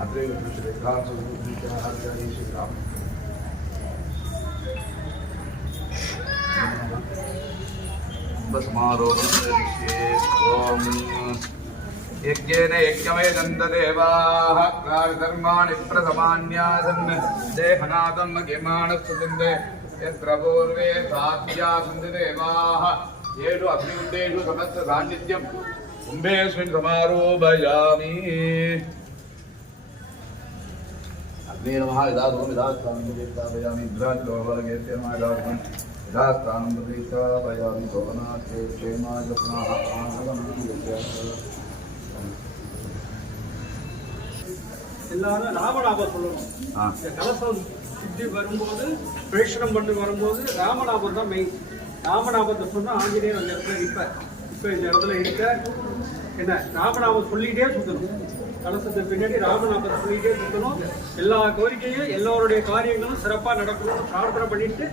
అద్వైత పురుషుడే కాసు శ్రీరామ్ యజ్ఞేన యజ్ఞమేదంత దేవాః కార్యధర్మాణి ప్రథమాన్యాసన్ దేహనాథం మహిమానస్తుందే యత్ర పూర్వే సాధ్యాసంతి దేవాః ఏడు అభివృద్ధేషు సమస్త సాన్నిధ్యం कुम्भेऽस्मिन् समारोपयामि अग्ने नमः यदा धूम यदा स्थानं प्रतिष्ठापयामि भ्राजलोहवर्गेत्य नमः यदा धूम यदा स्थानं प्रतिष्ठापयामि शोभनास्ते क्षेमाय पुनः आनन्दमन्ति எல்லாரும் ராமநாபம் சொல்லணும் ஆ இந்த கலசம் சுத்தி வரும்போது பிரேஷனம் பண்ணி வரும்போது ராமநாபம் தான் மெயின் ராமநாபத்தை சொன்னா ஆஞ்சநேயர் அந்த இடத்துல நிற்பார் இப்போ இந்த இடத்துல இருக்க என்ன ராமநாபம் சொல்லிட்டே சுத்தணும் கலசத்துக்கு பின்னாடி ராமநாபத்தை சொல்லிட்டே சுத்தணும் எல்லா கோரிக்கையும் எல்லோருடைய காரியங்களும் சிறப்பாக நடக்கணும்னு பிரார்த்தனை பண்ணிட்டு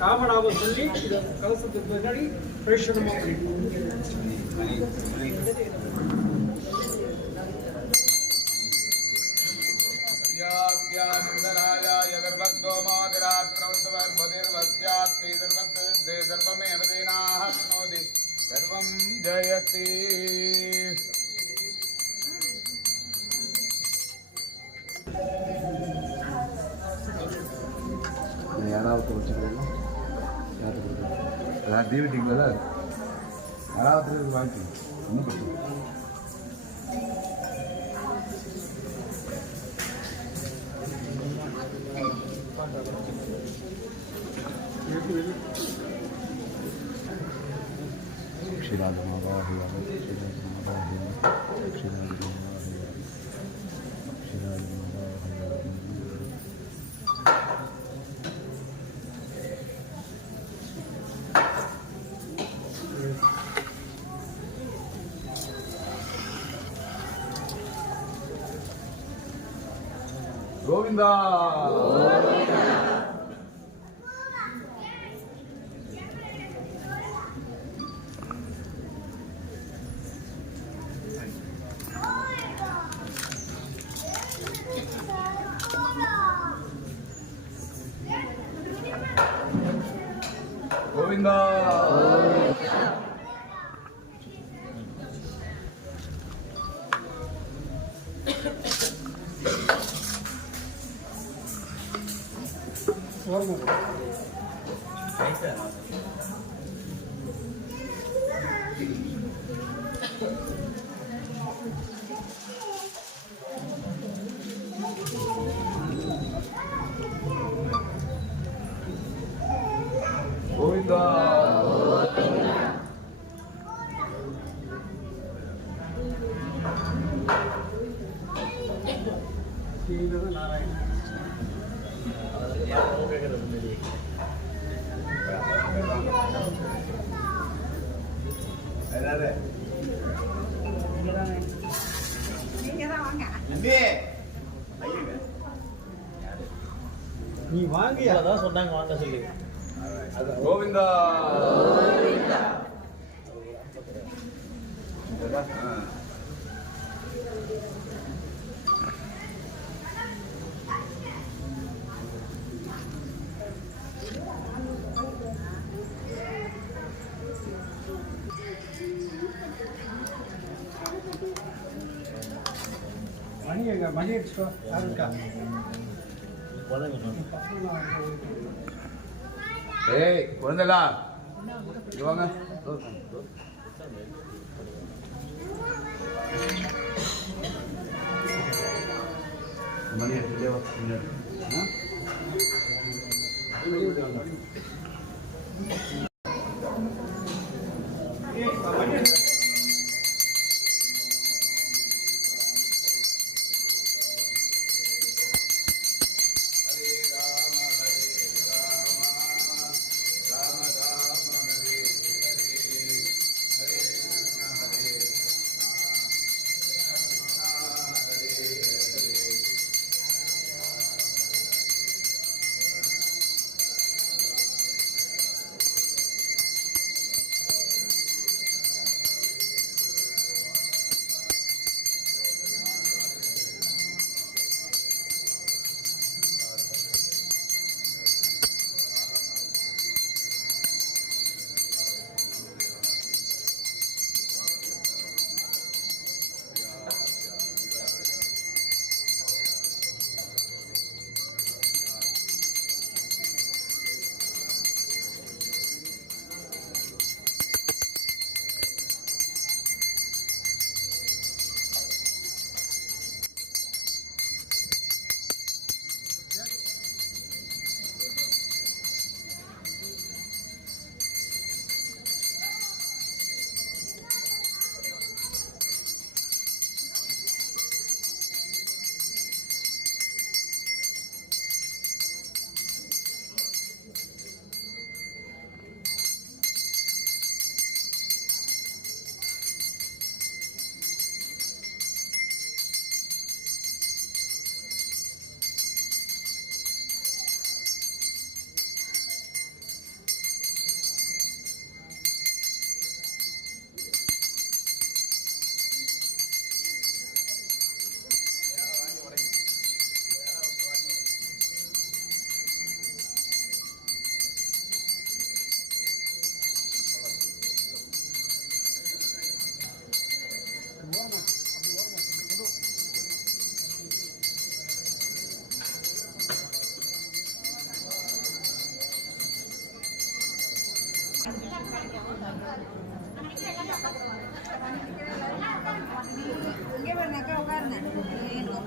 ராமநாபம் சொல்லி இந்த கலசத்துக்கு பின்னாடி பிரேஷனமாக பண்ணிட்டு याज्ञानन्दरायाय गर्भद्धो मातरात्रवत्वर्पतिर्वस्यात् श्रीधर्मत्ते सर्वमेव दीनाः शृणोति सर्वं जयति யாராவது வச்சுக்கிறேன் யார் தீவிட்டிங்களா யாராவது வாங்கி ஒன்றும் பிரச்சனை 로빈다. 로빈다. ゴー நீ வாங்கி அதான் சொன்னாங்க வாங்க சொல்லி. கோவிந்தா. மணி எங்க மணி அடிச்சுக்கோ. யாரு இருக்கா? ஏய் குழந்தைலா இங்க வாங்க மணி எடுத்துட்டே வா முன்னாடி.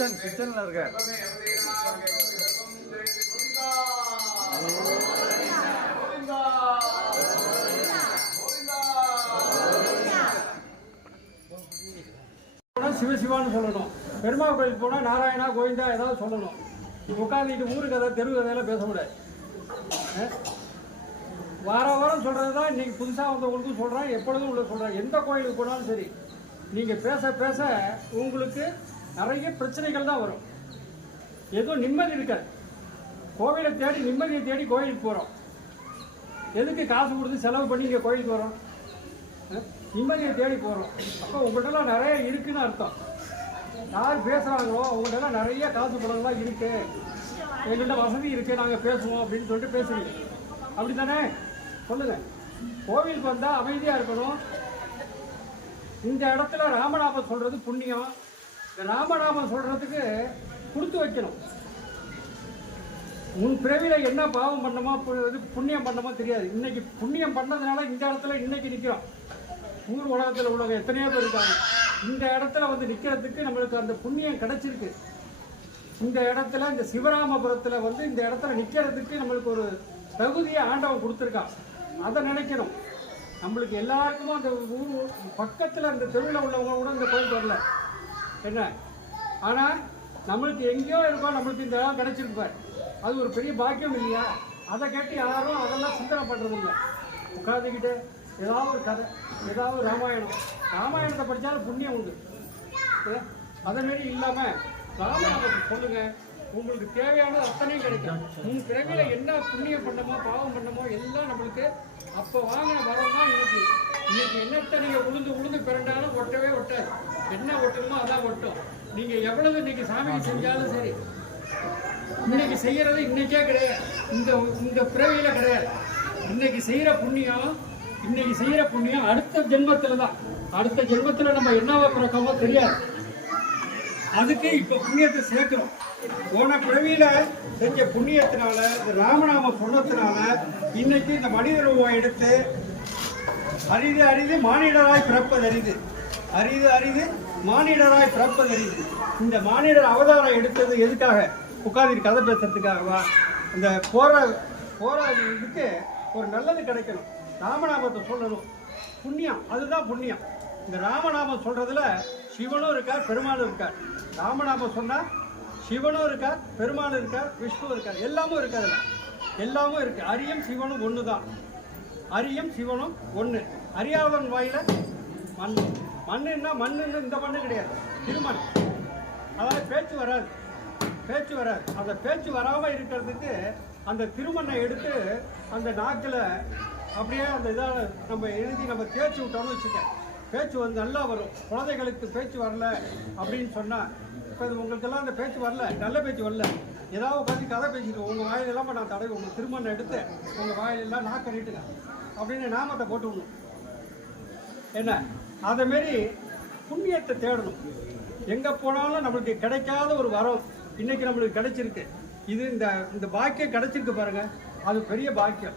கிச்சன் கிச்சன்ல இருக்க சிவசிவான்னு சொல்லணும். பெருமாள் கோயில் போனால் நாராயணா கோவிந்தா ஏதாவது சொல்லணும். உட்காந்துட்டு ஊரு கதை தெரு கதையெல்லாம் பேசக்கூடாது. முடியாது வார வாரம் சொல்கிறது தான் இன்றைக்கி புதுசாக வந்தவங்களுக்கும் சொல்கிறேன் எப்பொழுதும் உங்களுக்கு சொல்கிறேன் எந்த கோயிலுக்கு போனாலும் சரி நீங்கள் பேச பேச உங்களுக்கு நிறைய பிரச்சனைகள் தான் வரும். எதுவும் நிம்மதி இருக்காது கோவிலை தேடி நிம்மதியை தேடி கோயிலுக்கு போகிறோம் எதுக்கு காசு கொடுத்து செலவு பண்ணி இங்கே கோயிலுக்கு வரோம்? நிம்மதியை தேடி போகிறோம் அப்போ உங்கள்கிட்டலாம் நிறைய இருக்குன்னு அர்த்தம். யார் பேசுகிறாங்களோ அவங்கள்ட்டலாம் நிறைய காசு பணம்லாம் இருக்குது எங்கள்கிட்ட வசதி இருக்குது நாங்கள் பேசுவோம் அப்படின்னு சொல்லிட்டு பேசுவீங்க அப்படி தானே சொல்லுங்கள் கோவிலுக்கு வந்தால் அமைதியாக இருக்கணும். இந்த இடத்துல ராமநாபம் சொல்கிறது புண்ணியம். ராமநாமம் சொல்றதுக்கு கொடுத்து வைக்கணும். உன் பிறவியில் என்ன பாவம் பண்ணமோ இது புண்ணியம் பண்ணமோ தெரியாது. இன்னைக்கு புண்ணியம் பண்ணதுனால இந்த இடத்துல இன்னைக்கு நிற்கிறோம் ஊர் உலகத்தில் உள்ளவங்க எத்தனையோ பேர் இருக்காங்க. இந்த இடத்துல வந்து நிற்கிறதுக்கு நம்மளுக்கு அந்த புண்ணியம் கிடைச்சிருக்கு. இந்த இடத்துல இந்த சிவராமபுரத்தில் வந்து இந்த இடத்துல நிற்கிறதுக்கு நம்மளுக்கு ஒரு தகுதியை ஆண்டவன் கொடுத்துருக்கான். அதை நினைக்கணும். நம்மளுக்கு எல்லாருக்குமே அந்த ஊர் பக்கத்தில் அந்த தெருவில் உள்ளவங்க கூட இந்த கோயில் வரல என்ன? ஆனால் நம்மளுக்கு எங்கேயோ இருக்கோ நம்மளுக்கு இந்த இடம் கிடைச்சிருப்பார் அது ஒரு பெரிய பாக்கியம் இல்லையா? அதை கேட்டு யாரும் அதெல்லாம் சிந்தனை பண்ணுறதில்ல உட்காந்துக்கிட்டு ஏதாவது ஒரு கதை ஏதாவது ராமாயணம். ராமாயணத்தை படித்தாலும் புண்ணியம் உண்டு. ஏ, அதே இல்லாமல் ராமாயணத்தை சொல்லுங்க உங்களுக்கு தேவையானது அத்தனையும் கிடைக்கும். உன் பிறவியில் என்ன புண்ணியம் பண்ணமோ பாவம் பண்ணமோ எல்லாம் நம்மளுக்கு அப்போ வாங்கின வரம் தான் இன்னைக்கு இன்னைக்கு என்னத்தை நீங்கள் உளுந்து உளுந்து பிறண்டாலும் ஒட்டவே ஒட்டாது. என்ன ஒட்டணுமோ அதான் ஒட்டும். நீங்கள் எவ்வளவு இன்னைக்கு சாமிக்கு செஞ்சாலும் சரி. இன்னைக்கு செய்யறது இன்னைக்கே கிடையாது. இந்த இந்த பிறவியில கிடையாது. இன்னைக்கு செய்யற புண்ணியம் இன்னைக்கு செய்யற புண்ணியம் அடுத்த ஜென்மத்துல தான் அடுத்த ஜென்மத்துல நம்ம என்னவா பிறக்கமோ தெரியாது. அதுக்கு இப்ப புண்ணியத்தை சேர்க்கிறோம் போன பிறவியில செஞ்ச புண்ணியத்தினால இந்த ராமநாம புண்ணத்தினால இன்னைக்கு இந்த மனித ரூபம் எடுத்து அரிது அரிது மானிடராய் பிறப்பது அரிது அரிது அரிது மானிடராய் பிறப்பது அரிது இந்த மானிடர் அவதாரம் எடுத்தது எதுக்காக? உட்காந்து கதை பேசுறதுக்காகவா இந்த போகிற போராடுறதுக்கு இதுக்கு ஒரு நல்லது கிடைக்கணும். ராமநாமத்தை சொல்லணும். புண்ணியம் அதுதான் புண்ணியம். இந்த ராமநாமம் சொல்கிறதுல சிவனும் இருக்கார் பெருமாளும் இருக்கார். ராமநாமம் சொன்னால் சிவனும் இருக்கார் பெருமாள் இருக்கார் விஷ்ணு இருக்கார். எல்லாமும் இருக்கு எல்லாமும் இருக்குது அரியும் சிவனும் ஒன்று தான் அரியும் சிவனும் ஒன்று அறியாதவன் வாயில மண் மண்ணுன்னா மண்ணுன்னு இந்த மண்ணு கிடையாது. திருமண். அதாவது பேச்சு வராது. பேச்சு வராது. அந்த பேச்சு வராமல் இருக்கிறதுக்கு அந்த திருமண்ணை எடுத்து அந்த நாக்கில் அப்படியே அந்த இதால் நம்ம எழுதி நம்ம தேய்ச்சி விட்டோம்னு வச்சுக்கேன் பேச்சு வந்து நல்லா வரும். குழந்தைகளுக்கு பேச்சு வரல அப்படின்னு சொன்னால் இப்போ இது உங்களுக்கெல்லாம் அந்த பேச்சு வரல. நல்ல பேச்சு வரல. ஏதாவது உட்காந்து கதை பேசிட்டு உங்கள் வாயிலெல்லாம் நான் தடவை உங்கள் திருமண்ணை எடுத்து உங்கள் வாயிலெல்லாம் நாக்க நீட்டுங்க அப்படின்னு நாமத்தை போட்டு விடணும். என்ன? அதை மாரி புண்ணியத்தை தேடணும். எங்கே போனாலும் நம்மளுக்கு கிடைக்காத ஒரு வரம் இன்றைக்கி நம்மளுக்கு கிடைச்சிருக்கு. இது இந்த இந்த பாக்கியம் கிடைச்சிருக்கு பாருங்கள் அது பெரிய பாக்கியம்.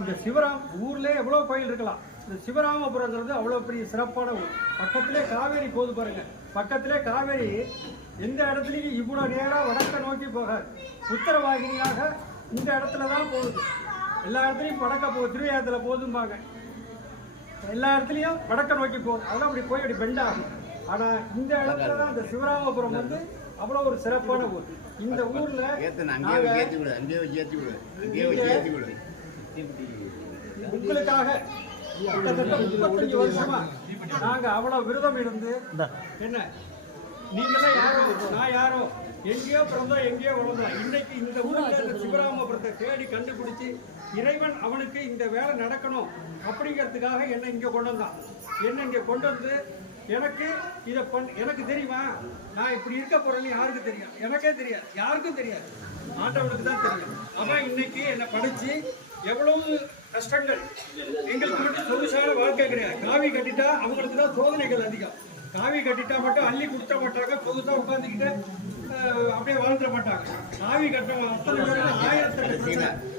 இந்த சிவராம் ஊர்லேயே எவ்வளோ கோயில் இருக்கலாம். இந்த சிவராமபுரங்கிறது அவ்வளோ பெரிய சிறப்பான ஊர். பக்கத்திலே காவேரி போகுது பாருங்கள் பக்கத்திலே காவேரி எந்த இடத்துலையும் இவ்வளோ நேராக வடக்க நோக்கி போகாது. உத்தரவாகினியாக இந்த இடத்துல தான் போகுது. எல்லா இடத்துலையும் வடக்க போகுது திருவையாத்தில் போகுதும்பாங்க. எல்லா இடத்துலையும் வடக்க நோக்கி போகுது அதெல்லாம் அப்படி போய் அப்படி பெண்ட் ஆகும். ஆனா இந்த இடத்துல தான் இந்த சிவராமபுரம் வந்து அவ்வளவு ஒரு சிறப்பான ஊர். இந்த ஊர்ல உங்களுக்காக கிட்டத்தட்ட முப்பத்தஞ்சு வருஷமா நாங்க அவ்வளவு விரதம் இருந்து என்ன நீங்களே யாரோ? நான் யாரோ? எங்கேயோ பிறந்தோம் எங்கேயோ வளர்ந்தோம். இன்னைக்கு இந்த ஊர்ல இந்த சிவராமபுரத்தை தேடி கண்டுபிடிச்சு இறைவன் அவனுக்கு இந்த வேலை நடக்கணும் அப்படிங்கிறதுக்காக என்னை இங்க கொண்டு வந்தான். என்னை இங்க கொண்டு வந்து எனக்கு இதை பண் எனக்கு தெரியுமா? நான் இப்படி இருக்க போறேன்னு யாருக்கு தெரியும்? எனக்கே தெரியாது. யாருக்கும் தெரியாது. ஆண்டவனுக்கு தான் தெரியும். அவன் இன்னைக்கு என்னை படிச்சு எவ்வளவு கஷ்டங்கள். எங்களுக்கு மட்டும் சொகுசான வாழ்க்கை கிடையாது. காவி கட்டிட்டா அவங்களுக்கு தான் சோதனைகள் அதிகம். காவி கட்டிட்டா மட்டும் அள்ளி கொடுத்த மாட்டாங்க சொகுசா உட்காந்துக்கிட்டு அப்படியே வாழ்ந்துட மாட்டாங்க. நாவி கட்டுறவங்க அத்தனை பேரும்